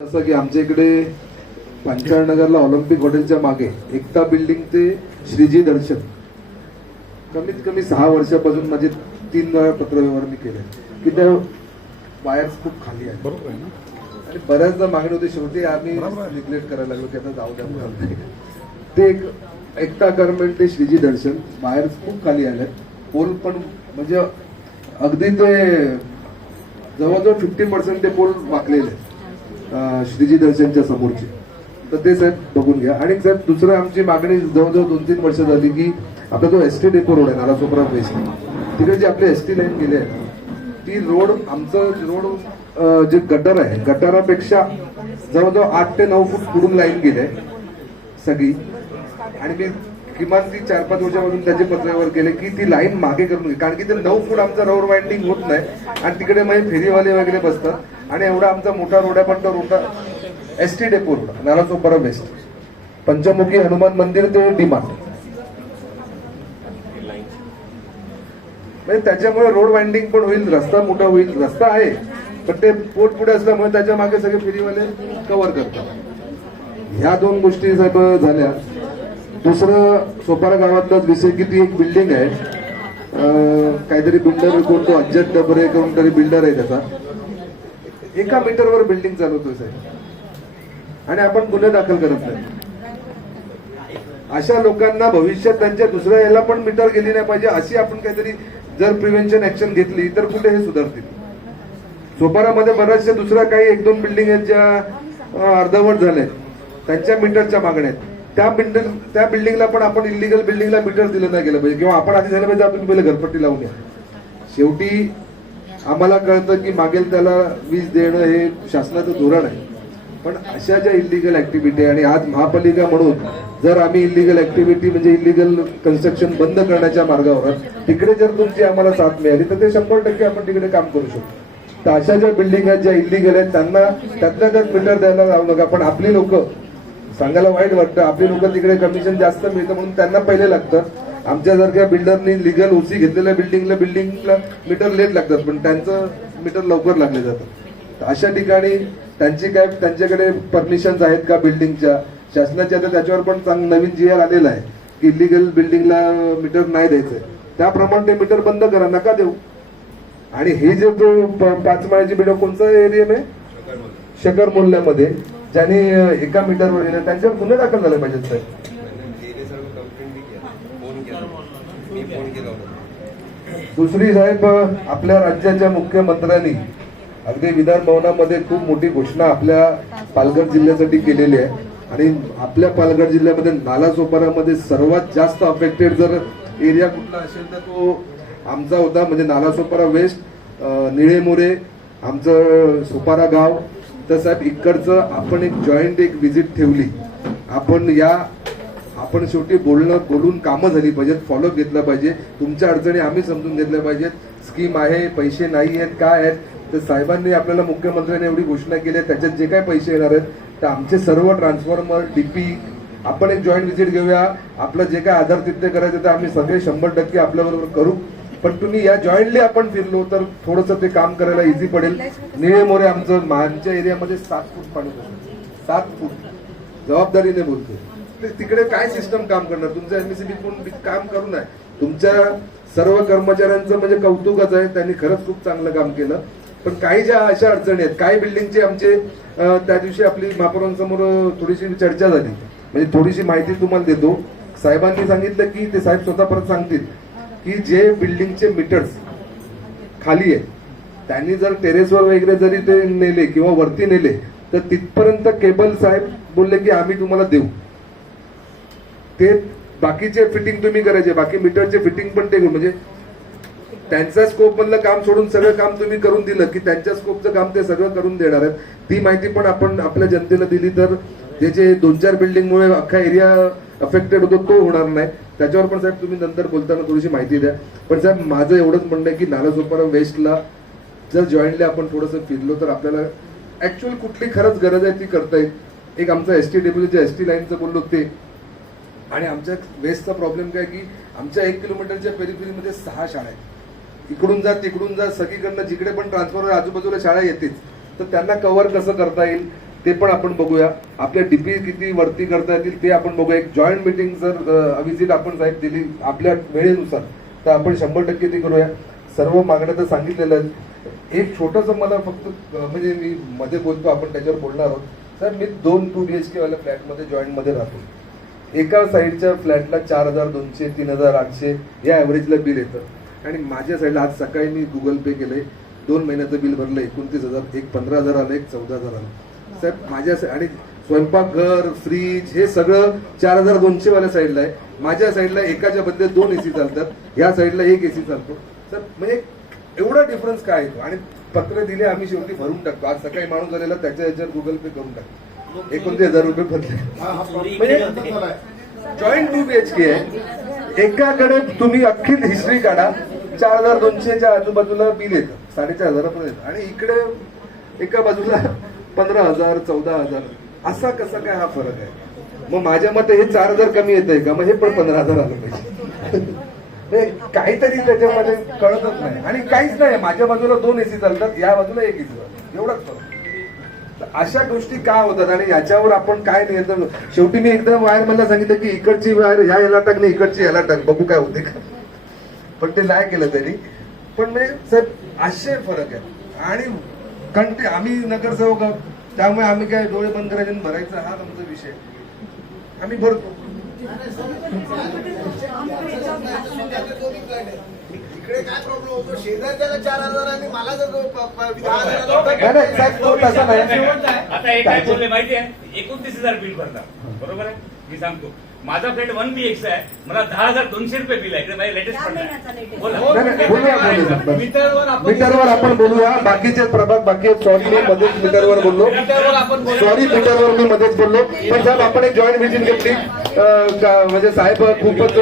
जसं की आमच्या इकडे पंचाळनगरला ऑलिम्पिक हॉटेलच्या मागे एकता बिल्डिंग ते श्रीजी दर्शन कमीत कमी 6 वर्षापासून माझे 3 वेळा पत्रव्यवहार मी केले की त्या वायर्स खूप खाली आहेत. बरोबर आहे ना. आणि बऱ्याचदा मागणी होती, शेवटी आम्ही निग्लेक्ट करायला लागलो की आता जाऊ द्या. ते एक एकता गारमेंट ते श्रीजी दर्शन वायर्स खूप खाली आल्यात. पोल पण म्हणजे अगदी ते जवळजवळ 50% ते पोल वाकलेले आहेत श्रीजी दर्शनच्या समोरची. तर ते साहेब बघून घ्या. आणि साहेब दुसरं आमची मागणी जवळजवळ 2-3 वर्ष झाली की आपला जो एसटी डेपो रोड आहे नालासोपारा वेस्ट, तिकडे जी आपली एसटी लाईन गेली आहे ती रोड आमचं रोड जे गटर आहे गटारापेक्षा जवळजवळ 8 ते 9 फूट पुढून लाईन गेली आहे सगळी. आणि मी किमान ती 4-5 वर्षापासून त्याचे पत्रव्यवहार केले की ती लाईन मागे करून घे, कारण की ते 9 फूट आमचा रोड वाइंडिंग होत नाही आणि तिकडे मग फेरीवाले वगैरे बसतात. आणि एवढा आमचा मोठा रोड आहे, पण तो road ST depot road Nalasopara west Panchmukhi Hanuman मंदिर ते डिमार्ट, म्हणजे त्याच्यामुळे रोड वाइंडिंग पण होईल, रस्ता मोठा होईल. रस्ता आहे पण ते पोट पुढे असल्यामुळे त्याच्या मागे सगळे फेरीवाले कव्हर करतात. ह्या 2 गोष्टी साहेब झाल्या. दुसरं सोपारा गावातलाच विषय की ती एक बिल्डिंग आहे, काहीतरी बिल्डर कोण तो अज्जत डबरे कोण तरी बिल्डर आहे, त्याचा 1 मीटरवर बिल्डिंग चालवतोय साहेब आणि आपण गुन्हे दाखल करत नाही. अशा लोकांना भविष्यात त्यांच्या दुसऱ्या याला पण मीटर गेली नाही पाहिजे अशी आपण काहीतरी जर प्रिव्हेन्शन ऍक्शन घेतली तर कुठे हे सुधारतील. सोपारामध्ये बऱ्याचशा दुसऱ्या काही 1-2 बिल्डिंग आहेत ज्या अर्धवट झाल्या त्यांच्या मीटरच्या मागण्या आहेत. त्या बिल्डिंगला पण आपण इलिगल बिल्डिंगला मीटर दिलं नाही गेलं पाहिजे, किंवा आपण आधी झालं पाहिजे आपण पहिले घरपट्टी लावून या. शेवटी आम्हाला कळतं की मागेल त्याला वीज देणं हे शासनाचं धोरण आहे, पण अशा ज्या इलिगल ऍक्टिव्हिटी आणि आज महापालिका म्हणून जर आम्ही इलिगल ऍक्टिव्हिटी म्हणजे इलिगल कन्स्ट्रक्शन बंद करण्याच्या मार्गावर तिकडे जर तुमची आम्हाला साथ मिळाली तर ते 100% आपण तिकडे काम करू शकतो. तर अशा ज्या बिल्डिंग आहेत ज्या इलिगल आहेत त्यांना त्यातल्या त्यात मीटर द्यायला लावू नका. पण आपली लोक सांगायला वाईट वाटतं, आपली लोक तिकडे कमिशन जास्त मिळतं म्हणून त्यांना पहिले लागतं. आमच्यासारख्या बिल्डरनी लिगल ओसी घेतलेल्या बिल्डिंगला मीटर लेट लागतात, पण त्यांचं मीटर लवकर लागले जातं. अशा ठिकाणी त्यांच्याकडे परमिशन्स आहेत का बिल्डिंगच्या शासनाच्या, तर त्याच्यावर पण नवीन GR आलेला आहे की इलिगल बिल्डिंगला मीटर नाही द्यायचंय, त्याप्रमाणे ते मीटर बंद करा, नका देऊ. आणि हे जे तो 5 माळ्याची बिल्डिंग कोणता एरिया आहे शकर मोहल्ल्यामध्ये ज्यांनी 1 मीटरवर गेले त्यांच्यावर गुन्हे दाखल झाले पाहिजेत साहेब. दुसरी साहेब, आपल्या राज्याच्या मुख्यमंत्र्यांनी अगदी विधान भवनामध्ये खूप मोठी घोषणा आपल्या पालघर जिल्ह्यासाठी केलेली आहे. आणि आपल्या पालघर जिल्ह्यामध्ये नालासोपारामध्ये सर्वात जास्त अफेक्टेड जर एरिया कुठला असेल तर तो आमचा होता, म्हणजे नालासोपारा वेस्ट, निळेमोरे, आमचं सोपारा गाव. तर साहेब इकडचं आपण एक जॉईंट विजिट ठेवली. आपण शेवटी बोलून कामं झाली पाहिजेत, फॉलोअप घेतला पाहिजे, तुमच्या अडचणी आम्ही समजून घेतल्या पाहिजेत. स्कीम आहे, पैसे नाही आहेत, काय आहेत, तर साहेबांनी आपल्याला मुख्यमंत्र्यांनी एवढी घोषणा केली आहे, त्याच्यात जे काही पैसे येणार आहेत तर आमचे सर्व ट्रान्सफॉर्मर डीपी आपण एक जॉईंट व्हिजिट घेऊया. आपलं जे काय आधार तिथे करायचं तर आम्ही सगळे 100% आपल्याबरोबर करू. पण तुम्ही या जॉईंटली आपण फिरलो तर थोडंसं ते काम करायला इझी पडेल. निळेमोरे आमच्या एरियामध्ये 7 फूट पाणी, 7 फूट जबाबदारीने बोलतो. तिकडे काय सिस्टम काम करणार, तुमचं MSCB कोण काम करू नये. तुमच्या सर्व कर्मचाऱ्यांचं म्हणजे कौतुकच आहे, त्यांनी खरंच खूप चांगलं काम केलं. पण काही ज्या अशा अडचणी आहेत, काही बिल्डिंगचे आमचे त्या दिवशी आपली महापौरांसमोर थोडीशी चर्चा झाली, म्हणजे थोडीशी माहिती तुम्हाला देतो. साहेबांनी सांगितलं की ते साहेब स्वतः परत सांगतील की जे बिल्डिंगचे मीटर्स खाली आहेत त्यांनी जर टेरेसवर वगैरे जरी ते नेले किंवा वरती नेले तर तिथपर्यंत केबल साहेब बोलले की आम्ही तुम्हाला देऊ. ते बाकीचे फिटिंग तुम्ही करायचे, बाकी मीटरचे फिटिंग पण ते म्हणजे त्यांच्या स्कोप मधलं काम सोडून सगळं काम तुम्ही करून दिलं की त्यांच्या स्कोपचं काम ते सगळं करून देणार आहेत. ती माहिती पण आपण आपल्या जनतेला दिली तर जे 2-4 बिल्डिंगमुळे अख्खा एरिया अफेक्टेड होतो तो होणार नाही. त्याच्यावर पण साहेब तुम्ही नंतर बोलताना थोडीशी माहिती द्या. पण साहेब माझं एवढंच म्हणणं आहे की नालासोपारा वेस्टला जर जॉईंटली आपण थोडंसं फिरलो तर आपल्याला ऍक्च्युअल कुठली खरंच गरज आहे ती करता येईल. एक आमचा एसटी डेपोच्या एसटी लाईनचं बोललो ते, आणि आमच्या वेस्टचा प्रॉब्लेम काय की आमच्या 1 किलोमीटरच्या पेरिफेरीमध्ये 6 शाळा आहेत. इकडून जा तिकडून जा सगळीकडनं जिकडे पण ट्रान्सफॉर्मर आजूबाजूला शाळा येतेच, तर त्यांना कव्हर कसं करता येईल ते पण आपण बघूया. आपल्या डीपी किती वरती करता येतील ते आपण बघूया. एक जॉईंट मिटिंग जर विजिट आपण साहेब दिली आपल्या वेळेनुसार तर आपण 100% ती करूया. सर्व मागण्या तर सांगितलेल्या आहेत. एक छोटस मला फक्त म्हणजे मी मध्ये बोलतो आपण त्याच्यावर बोलणार आहोत. सर मी 2 2BHK वाल्या फ्लॅटमध्ये जॉईंट मध्ये राहतो. एका साईडच्या फ्लॅटला 4,200 3,800 या ॲव्हरेजला बिल येतं आणि माझ्या साईडला आज सकाळी मी गुगल पे केलंय 2 महिन्याचं बिल भरलं 29,000. एक 15,000 आलं, एक 14,000 आलं. साहेब माझ्या आणि स्वयंपाकघर फ्रीज हे सगळं 4,200 वाल्या साईडला आहे. माझ्या साईडला एकाच्या बदले 2 AC चालतात, ह्या साईडला 1 AC चालतो. सर म्हणजे एवढा डिफरन्स काय येतो आणि पत्र दिले आम्ही शेवटी भरून टाकतो. आज सकाळी माणूस आलेला त्याच्या ह्याच्यावर गुगल पे करून टाकतो. 29,000 रुपये भरले. म्हणजे जॉईंट 2BHK आहे. एकाकडे तुम्ही अख्खी हिस्ट्री काढा 4,200च्या आजूबाजूला बिल येतं 4,500 पर्यंत येतं आणि इकडे एका बाजूला 15,000 14,000. असा कसा काय हा फरक आहे? मग माझ्या मते हे 4,000 कमी येत आहे का? मग हे पण 15,000 आलं पाहिजे. काहीतरी त्याच्यामध्ये कळतच नाही आणि काहीच नाही. माझ्या बाजूला 2 AC चालतात, या बाजूला 1 AC चालतात, एवढाच फरक. अशा गोष्टी का होतात आणि याच्यावर आपण काय नियंत्रण? शेवटी मी एकदा वायरमॅनला सांगितलं की इकडची वायर ह्या याला टाक नाही इकडची याला टाक, बघू काय होते का. पण ते नाही केलं त्यांनी. पण म्हणजे सर असे फरक आहेत आणि आम्ही नगरसेवक आहोत त्यामुळे आम्ही काय डोळे बंद करायचे आणि भरायचं हा आमचा विषय. आम्ही भरतो. इकडे काय प्रॉब्लेम होतो? शेजारच्याला 4,000 आणि मला जर तसं नाही. आता हे काय बोलले माहितीये 29,000 बिल भरला. बरोबर आहे, मी सांगतो. माझा फ्लॅट 1 BHK आहे, मला 10,200 रुपये बिल आहे. इकडे माझ्या लेटेस्ट फंड आहे. बोला. मीटरवर आपण बोलूया. बाकीचे प्रभाग बाकी सॉरी मी मध्येच मीटरवर बोललो. सॉरी मीटरवर मी मध्येच बोललो. पण साहेब आपण एक जॉईंट मिटिंग घेतली म्हणजे साहेब खूपच